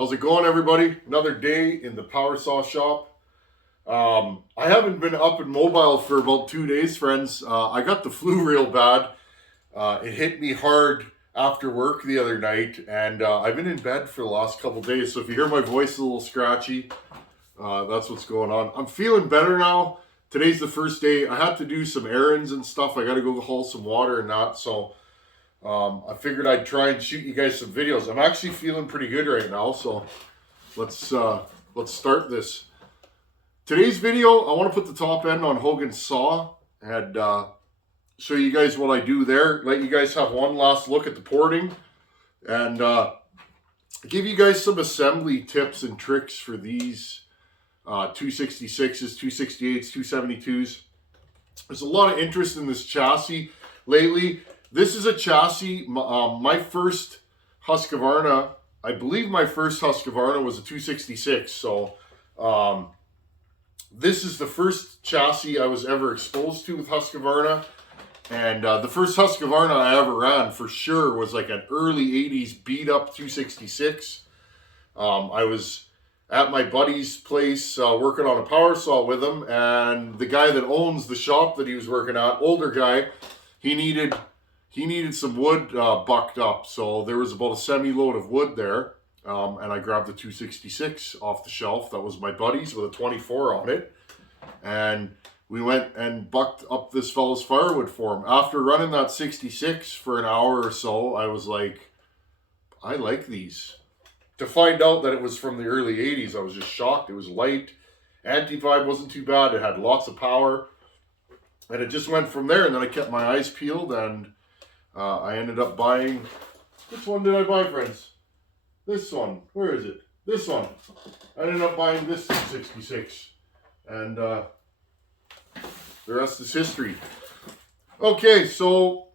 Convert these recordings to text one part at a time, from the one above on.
How's it going, everybody? Another day in the power saw shop. I haven't been up and mobile for about 2 days, friends. I got the flu real bad. It hit me hard after work the other night, and I've been in bed for the last couple days. So if you hear my voice a little scratchy, that's what's going on. I'm feeling better now. Today's the first day. I had to do some errands and stuff. I got to go haul some water and that. So I figured I'd try and shoot you guys some videos. I'm actually feeling pretty good right now, so let's start this. Today's video, I want to put the top end on Hogans saw and show you guys what I do there. Let you guys have one last look at the porting and give you guys some assembly tips and tricks for these 266s, 268s, 272s. There's a lot of interest in this chassis lately. This is a chassis, my first Husqvarna, I believe my first Husqvarna was a 266, so this is the first chassis I was ever exposed to with Husqvarna, and the first Husqvarna I ever ran for sure was like an early 80s beat up 266. I was at my buddy's place working on a power saw with him, and the guy that owns the shop that he was working at, older guy, he needed some wood bucked up, so there was about a semi-load of wood there, and I grabbed the 266 off the shelf. That was my buddy's with a 24 on it, and we went and bucked up this fellow's firewood for him. After running that 66 for an hour or so, I was like, I like these. To find out that it was from the early 80s, I was just shocked. It was light, anti-vibe wasn't too bad, it had lots of power, and it just went from there. And then I kept my eyes peeled, and I ended up buying, which one did I buy, friends? This one. Where is it? This one. I ended up buying this 266. And the rest is history. Okay, so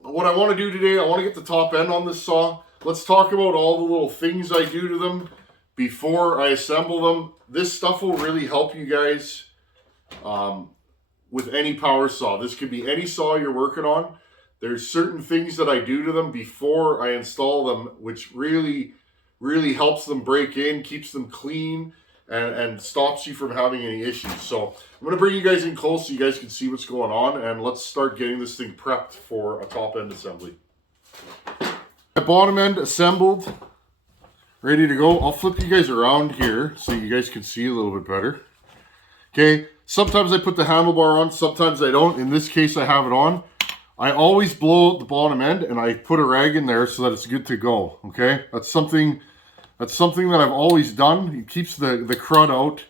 what I want to do today, I want to get the top end on this saw. Let's talk about all the little things I do to them before I assemble them. This stuff will really help you guys with any power saw. This could be any saw you're working on. There's certain things that I do to them before I install them, which really helps them break in, keeps them clean, and stops you from having any issues. So I'm going to bring you guys in close so you guys can see what's going on, and let's start getting this thing prepped for a top end assembly. My bottom end assembled, ready to go. I'll flip you guys around here so you guys can see a little bit better. Okay, sometimes I put the handlebar on, sometimes I don't. In this case, I have it on. I always blow out the bottom end and I put a rag in there so that it's good to go. Okay, that's something that I've always done. It keeps the crud out.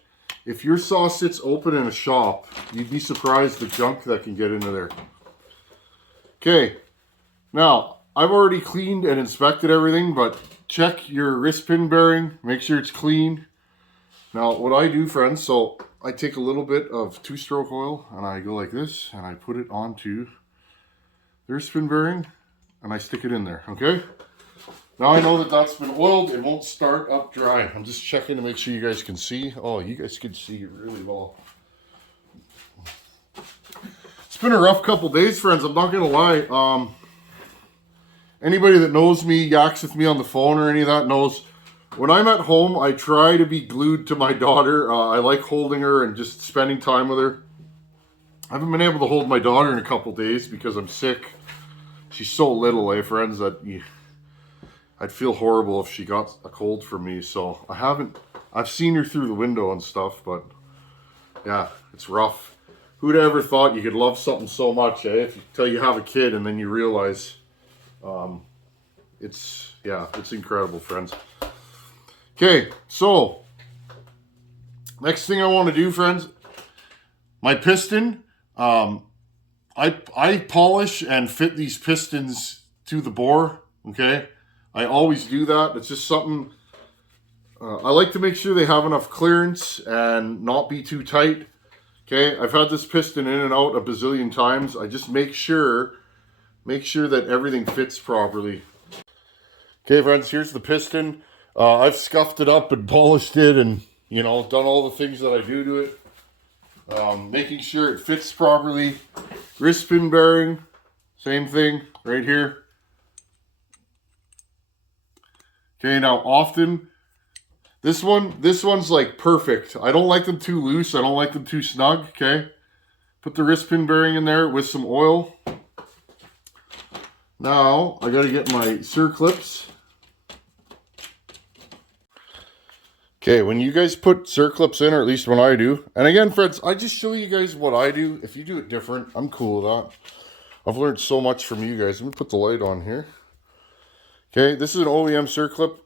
If your saw sits open in a shop, you'd be surprised the junk that can get into there. Okay, now I've already cleaned and inspected everything, but check your wrist pin bearing, make sure it's clean. Now what I do, friends, so I take a little bit of 2-stroke oil and I go like this and I put it onto the wrist pin bearing and I stick it in there, okay? Now I know that that's been oiled, it won't start up dry. I'm just checking to make sure you guys can see. Oh, you guys can see it really well. It's been a rough couple days, friends, I'm not gonna lie. Anybody that knows me, yaks with me on the phone or any of that knows when I'm at home, I try to be glued to my daughter. I like holding her and just spending time with her. I haven't been able to hold my daughter in a couple days because I'm sick. She's so little, friends, that I'd feel horrible if she got a cold from me. So I've seen her through the window and stuff, but yeah, it's rough. Who'd ever thought you could love something so much, until you have a kid and then you realize it's incredible, friends. Okay, so next thing I want to do, friends, my piston, I polish and fit these pistons to the bore. Okay, I always do that. It's just something I like to make sure they have enough clearance and not be too tight. Okay, I've had this piston in and out a bazillion times. I just make sure that everything fits properly. Okay, friends, here's the piston. I've scuffed it up and polished it and, done all the things that I do to it. Making sure it fits properly. Wrist pin bearing, same thing right here. Okay, now often, this one's like perfect. I don't like them too loose. I don't like them too snug, okay? Put the wrist pin bearing in there with some oil. Now, I gotta get my circlips. Okay, when you guys put circlips in, or at least when I do, and again, friends, I just show you guys what I do. If you do it different, I'm cool with that. I've learned so much from you guys. Let me put the light on here. Okay, this is an OEM circlip.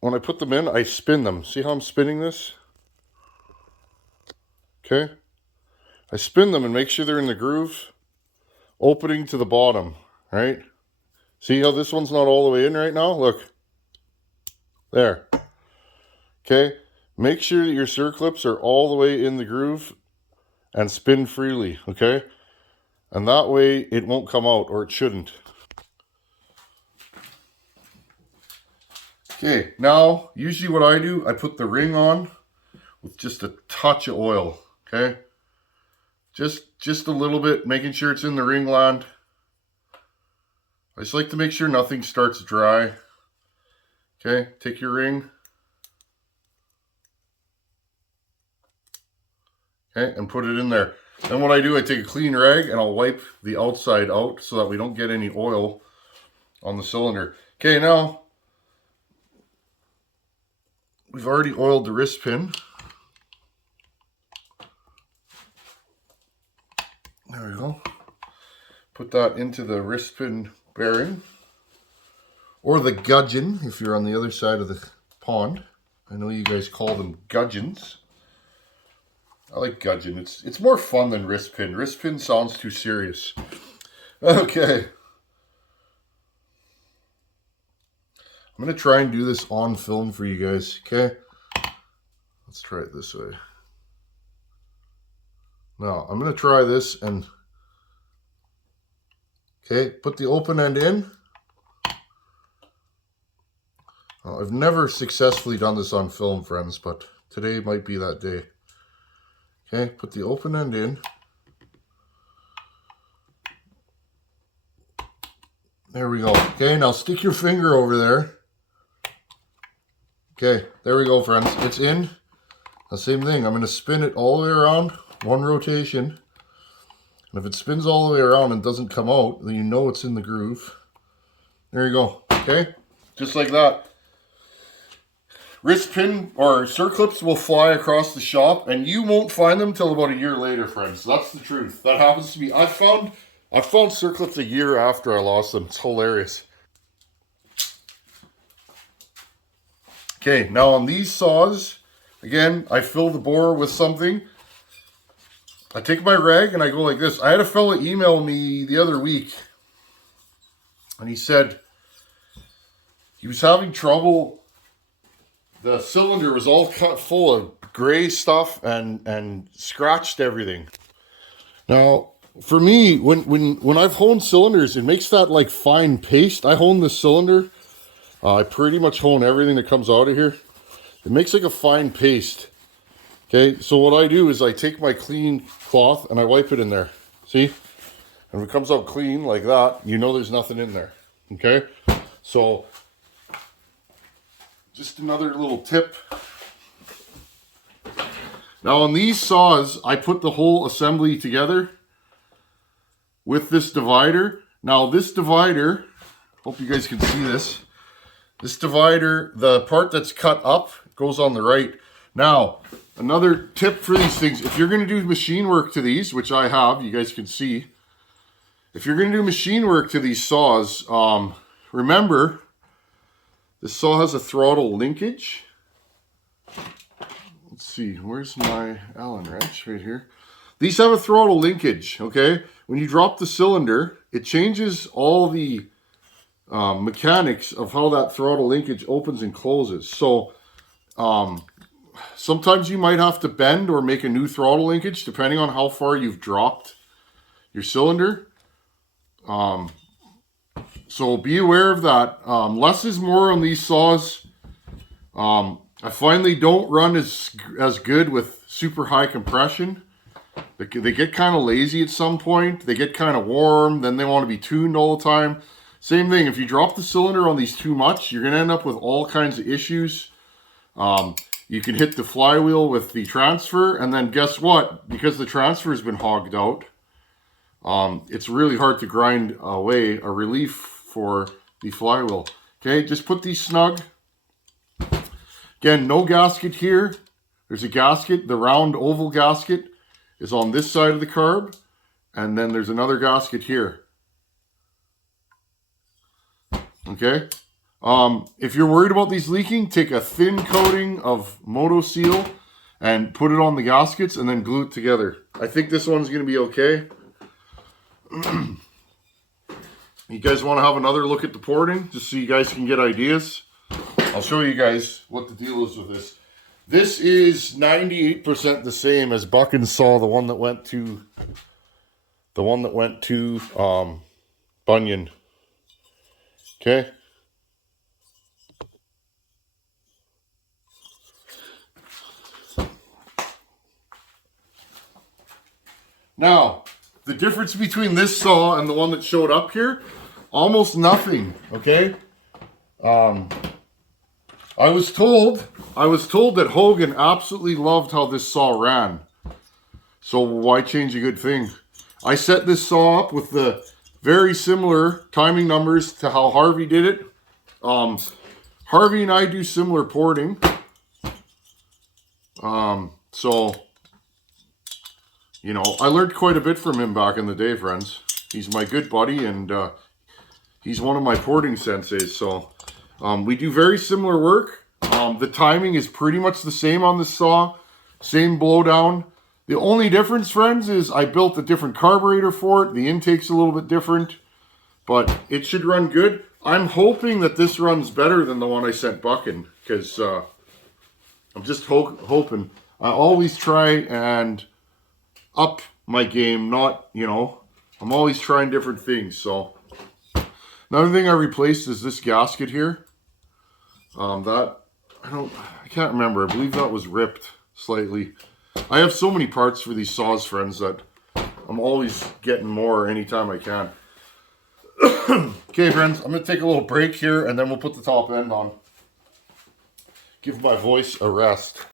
When I put them in, I spin them. See how I'm spinning this? Okay. I spin them and make sure they're in the groove, opening to the bottom, right? See how this one's not all the way in right now? Look. There. Okay. Make sure that your circlips are all the way in the groove and spin freely, okay? And that way it won't come out, or it shouldn't. Okay, now, usually what I do, I put the ring on with just a touch of oil, okay? Just a little bit, making sure it's in the ring land. I just like to make sure nothing starts dry. Okay, take your ring. Okay, and put it in there. Then what I do, I take a clean rag and I'll wipe the outside out so that we don't get any oil on the cylinder. Okay, now, we've already oiled the wrist pin. There we go. Put that into the wrist pin bearing, or the gudgeon if you're on the other side of the pond. I know you guys call them gudgeons. I like gudgeon. It's more fun than wrist pin. Wrist pin sounds too serious. Okay. I'm going to try and do this on film for you guys, okay? Let's try it this way. Now, I'm going to try this and, okay, put the open end in. Well, I've never successfully done this on film, friends, but today might be that day. Okay, put the open end in. There we go. Okay, now stick your finger over there. Okay, there we go, friends. It's in. The same thing. I'm going to spin it all the way around, one rotation. And if it spins all the way around and doesn't come out, then you know it's in the groove. There you go. Okay, just like that. Wrist pin or circlips will fly across the shop, and you won't find them till about a year later, friends. That's the truth. That happens to me. I found circlips a year after I lost them. It's hilarious. Okay, now on these saws, again, I fill the bore with something. I take my rag and I go like this. I had a fella email me the other week, and he said he was having trouble. The cylinder was all cut full of gray stuff and scratched everything. Now, for me, when I've honed cylinders, it makes that like fine paste. I hone the cylinder. I pretty much hone everything that comes out of here. It makes like a fine paste. Okay, so what I do is I take my clean cloth and I wipe it in there. See? And if it comes out clean like that, you know there's nothing in there. Okay? So, just another little tip. Now on these saws, I put the whole assembly together with this divider. Now this divider, hope you guys can see this. This divider, the part that's cut up goes on the right. Now, another tip for these things, if you're going to do machine work to these, which I have, you guys can see. If you're going to do machine work to these saws, remember, this saw has a throttle linkage. Let's see, where's my Allen wrench? Right here. These have a throttle linkage, okay? When you drop the cylinder, it changes all the mechanics of how that throttle linkage opens and closes. So, sometimes you might have to bend or make a new throttle linkage depending on how far you've dropped your cylinder. So be aware of that. Less is more on these saws. I find they don't run as good with super high compression. They get kind of lazy at some point. They get kind of warm. Then they want to be tuned all the time. Same thing, if you drop the cylinder on these too much, you're going to end up with all kinds of issues. You can hit the flywheel with the transfer, and then guess what? Because the transfer has been hogged out, it's really hard to grind away a relief for the flywheel. Okay, just put these snug. Again, no gasket here. There's a gasket. The round oval gasket is on this side of the carb, and then there's another gasket here. Okay, if you're worried about these leaking, take a thin coating of Moto Seal and put it on the gaskets and then glue it together. I think this one's going to be okay. You guys want to have another look at the porting just so you guys can get ideas? I'll show you guys what the deal is with this. This is 98% the same as Buchan saw, the one that went to Bunyan. Okay. Now, the difference between this saw and the one that showed up here, almost nothing, okay? I was told that Hogan absolutely loved how this saw ran. So why change a good thing? I set this saw up with the very similar timing numbers to how Harvey did it. Harvey and I do similar porting. So, you know, I learned quite a bit from him back in the day, friends. He's my good buddy, and he's one of my porting senseis. So, we do very similar work. The timing is pretty much the same on the saw. Same blowdown. The only difference, friends, is I built a different carburetor for it. The intake's a little bit different, but it should run good. I'm hoping that this runs better than the one I sent Buchan, because I'm just hoping. I always try and up my game, not, you know, I'm always trying different things. So another thing I replaced is this gasket here. I can't remember. I believe that was ripped slightly. I have so many parts for these saws, friends, that I'm always getting more anytime I can. Okay, friends, I'm going to take a little break here, and then we'll put the top end on. Give my voice a rest.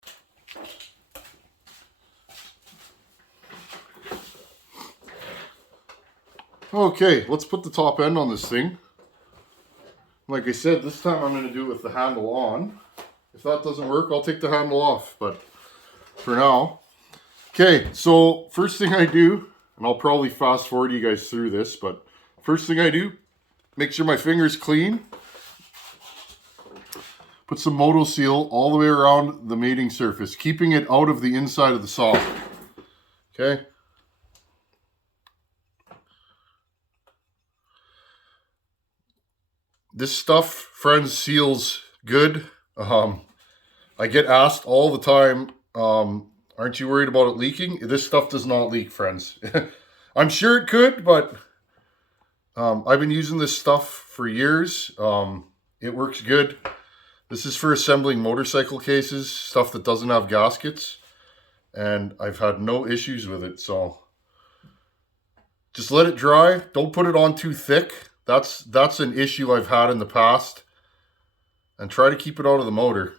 Okay, let's put the top end on this thing. Like I said, this time I'm going to do it with the handle on. If that doesn't work, I'll take the handle off, but for now. Okay, so first thing I do, and I'll probably fast forward you guys through this, but first thing I do, make sure my finger's clean. Put some Moto Seal all the way around the mating surface, keeping it out of the inside of the saw. Okay. This stuff, friends, seals good. I get asked all the time, aren't you worried about it leaking? This stuff does not leak, friends. I'm sure it could, but I've been using this stuff for years. It works good. This is for assembling motorcycle cases, stuff that doesn't have gaskets, and I've had no issues with it. So just let it dry. Don't put it on too thick. That's an issue I've had in the past, and try to keep it out of the motor.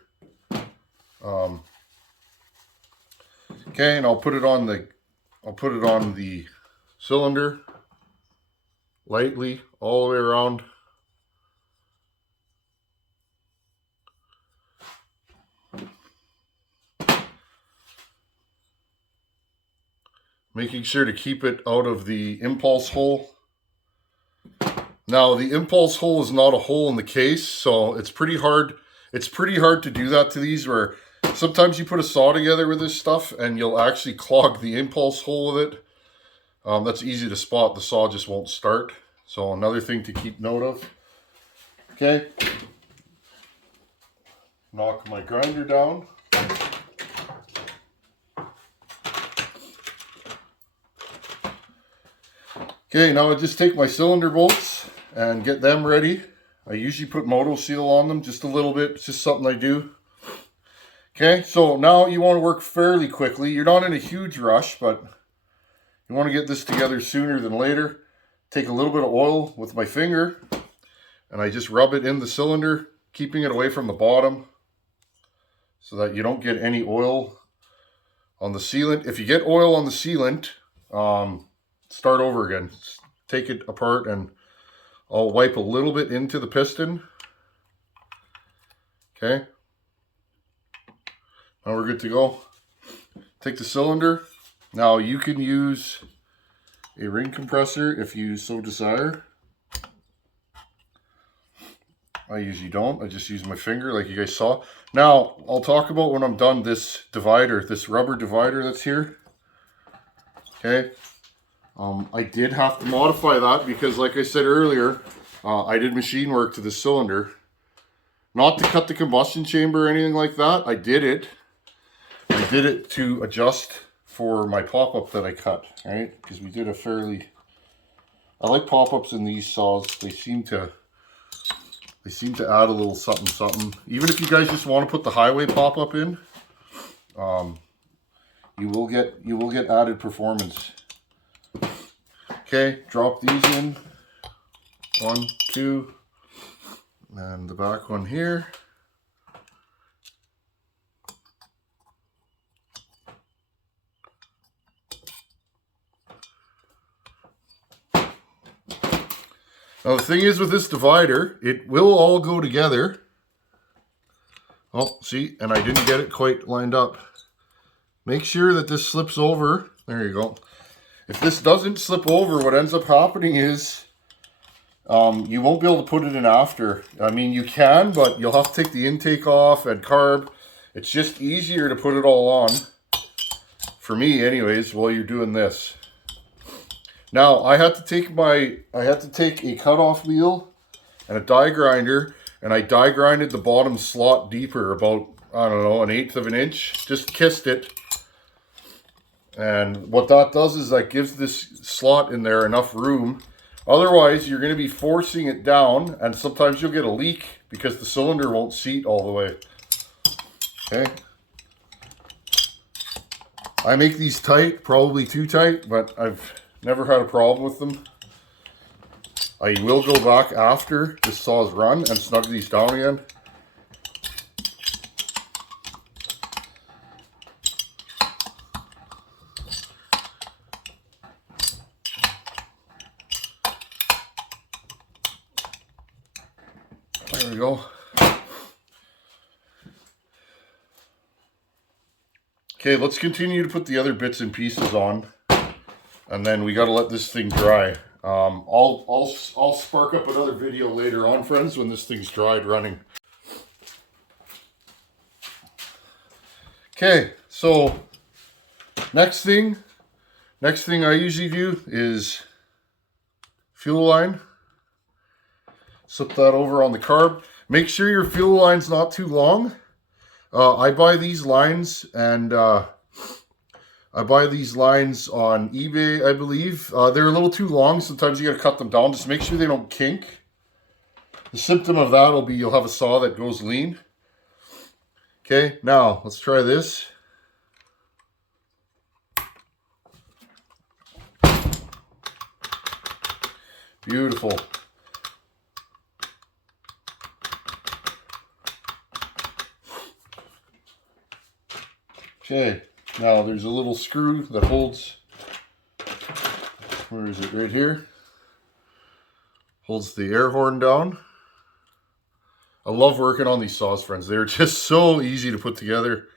Okay, and I'll put it on the cylinder lightly all the way around. Making sure to keep it out of the impulse hole. Now, the impulse hole is not a hole in the case, so it's pretty hard. It's pretty hard to do that to these, where sometimes you put a saw together with this stuff and you'll actually clog the impulse hole with it. That's easy to spot. The saw just won't start. So another thing to keep note of. Okay. Knock my grinder down. Okay, now I just take my cylinder bolts and get them ready. I usually put Moto Seal on them just a little bit. It's just something I do. Okay, so now you want to work fairly quickly. You're not in a huge rush, but you want to get this together sooner than later. Take a little bit of oil with my finger and I just rub it in the cylinder, keeping it away from the bottom so that you don't get any oil on the sealant. If you get oil on the sealant, start over again. Take it apart and I'll wipe a little bit into the piston. Okay. Now we're good to go. Take the cylinder. Now you can use a ring compressor if you so desire. I usually don't. I just use my finger like you guys saw. Now, I'll talk about when I'm done this divider, this rubber divider that's here. Okay. I did have to modify that because like I said earlier, I did machine work to the cylinder. Not to cut the combustion chamber or anything like that. I did it. I did it to adjust for my pop-up that I cut, right? Because we did a fairly... I like pop-ups in these saws. They seem to add a little something, something. Even if you guys just want to put the highway pop-up in, you will get added performance. Okay, drop these in. 1, 2, and the back one here. Now the thing is with this divider, it will all go together. Oh, see, and I didn't get it quite lined up. Make sure that this slips over. There you go. If this doesn't slip over, what ends up happening is you won't be able to put it in after. I mean, you can, but you'll have to take the intake off and carb. It's just easier to put it all on, for me anyways, while you're doing this. Now, I had to take a cutoff wheel and a die grinder, and I die grinded the bottom slot deeper, about, I don't know, 1/8 of an inch. Just kissed it. And what that does is that gives this slot in there enough room. Otherwise, you're going to be forcing it down, and sometimes you'll get a leak because the cylinder won't seat all the way. Okay. I make these tight, probably too tight, but I've never had a problem with them. I will go back after this saw is run and snug these down again. There we go. Okay, let's continue to put the other bits and pieces on. And then we got to let this thing dry. I'll spark up another video later on, friends, when this thing's dried running. Okay, so next thing I usually do is fuel line. Slip that over on the carb. Make sure your fuel line's not too long. I buy these lines and I buy these lines on eBay, I believe. They're a little too long. Sometimes you got to cut them down. Just make sure they don't kink. The symptom of that will be you'll have a saw that goes lean. Okay, now let's try this. Beautiful. Okay. Now there's a little screw that holds, where is it, right here, holds the air horn down. I love working on these saws, friends. They're just so easy to put together.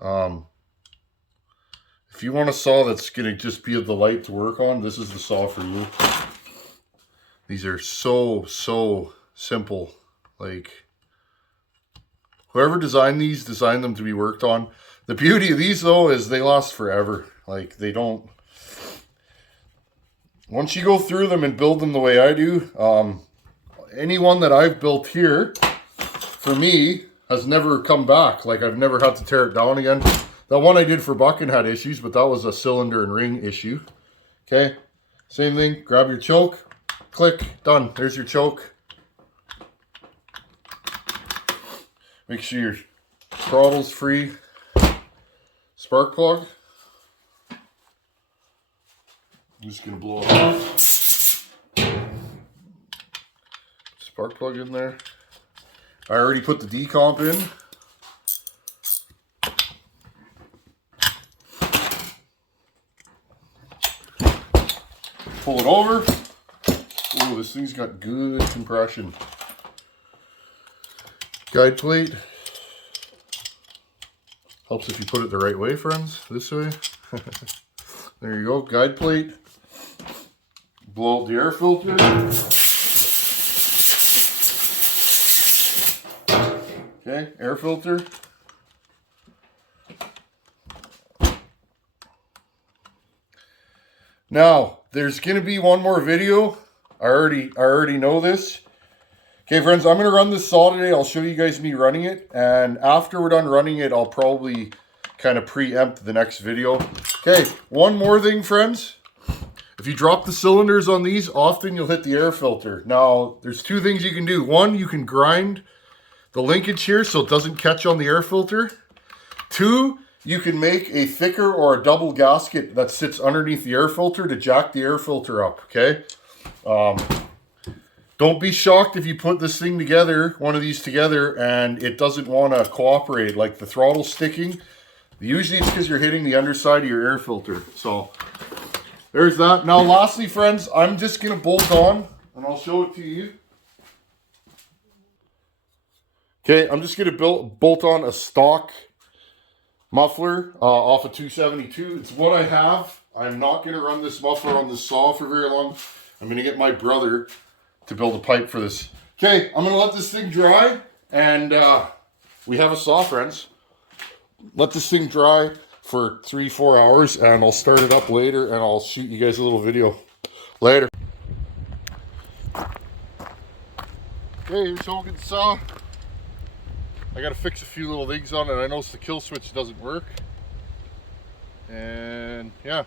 If you want a saw that's going to just be a delight to work on, this is the saw for you. These are so simple. Like, whoever designed these, designed them to be worked on. The beauty of these, though, is they last forever. Like, they don't... Once you go through them and build them the way I do, any one that I've built here, for me, has never come back. Like, I've never had to tear it down again. That one I did for Bucking had issues, but that was a cylinder and ring issue. Okay, same thing. Grab your choke. Click. Done. There's your choke. Make sure your throttle's free. Spark plug. I'm just going to blow it off. spark plug in there. I already put the decomp in. Pull it over. Oh, this thing's got good compression. Guide plate. Helps if you put it the right way, friends. This way. There you go. Guide plate. Blow out the air filter. Okay, air filter. Now, there's going to be one more video. I already know this. Okay, friends, I'm going to run this saw today. I'll show you guys me running it. And after we're done running it, I'll probably kind of preempt the next video. Okay, one more thing, friends. If you drop the cylinders on these, often you'll hit the air filter. Now, there's two things you can do. One, you can grind the linkage here so it doesn't catch on the air filter. Two, you can make a thicker or a double gasket that sits underneath the air filter to jack the air filter up, okay? Don't be shocked if you put this thing together, one of these together, and it doesn't want to cooperate, like the throttle's sticking. Usually it's because you're hitting the underside of your air filter. So, there's that. Now, lastly, friends, I'm just going to bolt on, and I'll show it to you. Okay, I'm just going to bolt on a stock muffler off a 272. It's what I have. I'm not going to run this muffler on the saw for very long. I'm going to get my brother to build a pipe for this. Okay, I'm going to let this thing dry, and we have a saw, friends. Let this thing dry for 3-4 hours, and I'll start it up later, and I'll shoot you guys a little video later. Okay, here's Hogans saw. I gotta fix a few little things on it. I noticed the kill switch doesn't work. And yeah.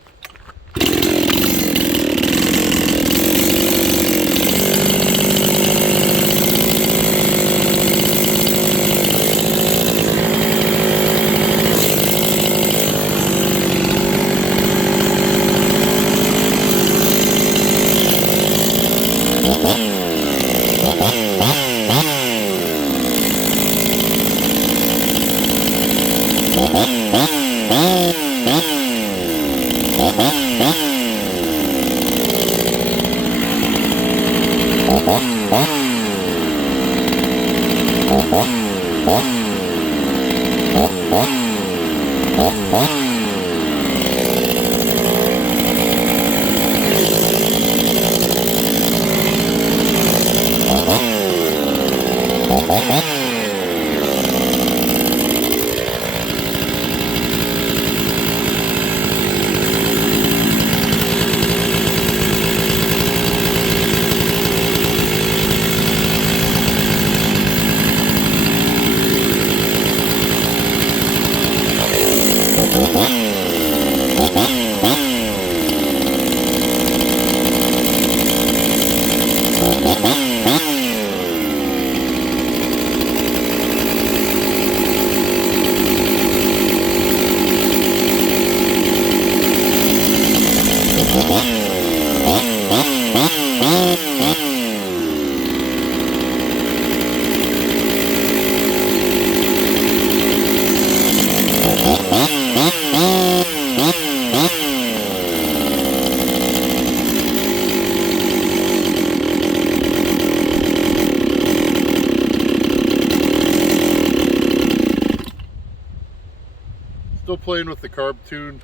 Still playing with the carb tune.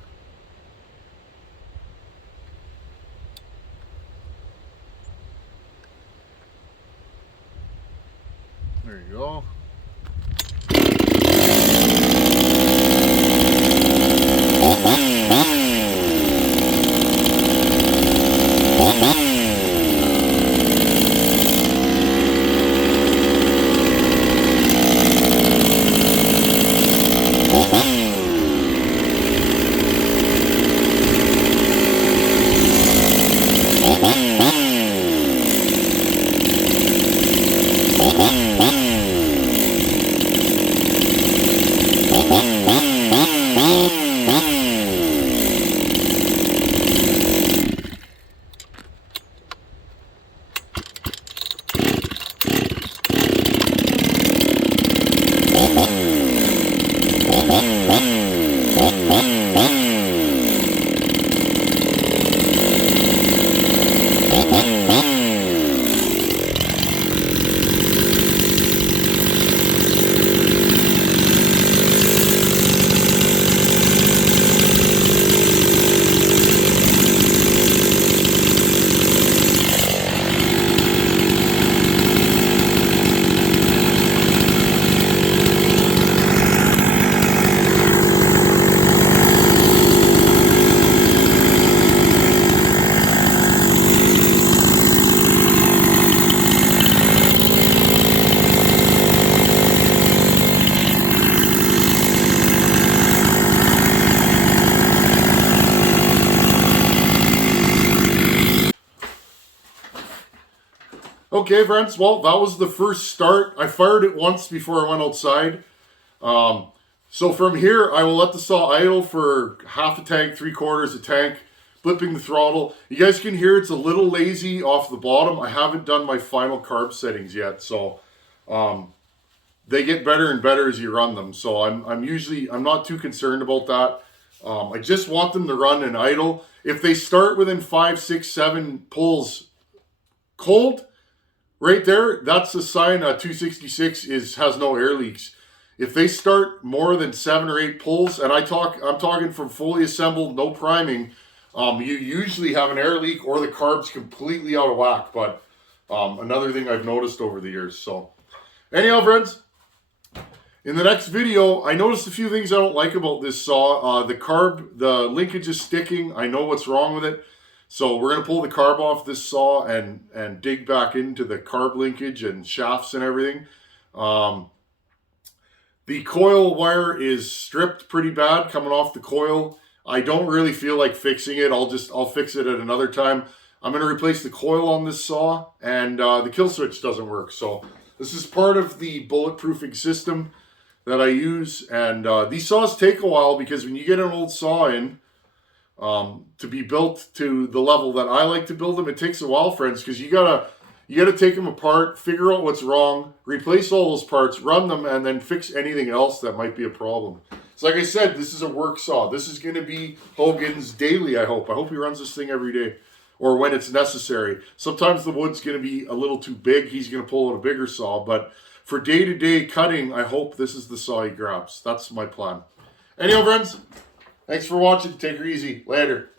There you go. Okay, friends, well, that was the first start. I fired it once before I went outside. So from here, I will let the saw idle for half a tank, 3/4 a tank, flipping the throttle. You guys can hear it's a little lazy off the bottom. I haven't done my final carb settings yet, so they get better and better as you run them. So I'm not too concerned about that. I just want them to run and idle. If they start within 5, 6, 7 pulls cold, right there, that's a sign a 266 has no air leaks. If they start more than 7 or 8 pulls, and I'm talking from fully assembled, no priming, you usually have an air leak or the carb's completely out of whack. But another thing I've noticed over the years. So anyhow, friends, in the next video, I noticed a few things I don't like about this saw. The linkage is sticking. I know what's wrong with it. So we're going to pull the carb off this saw and dig back into the carb linkage and shafts and everything. The coil wire is stripped pretty bad coming off the coil. I don't really feel like fixing it. I'll fix it at another time. I'm going to replace the coil on this saw, and the kill switch doesn't work. So this is part of the bulletproofing system that I use. And these saws take a while because when you get an old saw in, to be built to the level that I like to build them, it takes a while, friends, because you gotta take them apart, figure out what's wrong, replace all those parts, run them, and then fix anything else that might be a problem. So like I said, this is a work saw. This is going to be Hogan's daily, I hope. I hope he runs this thing every day, or when it's necessary. Sometimes the wood's going to be a little too big. He's going to pull out a bigger saw, but for day-to-day cutting, I hope this is the saw he grabs. That's my plan. Anyhow, friends, thanks for watching. Take her easy. Later.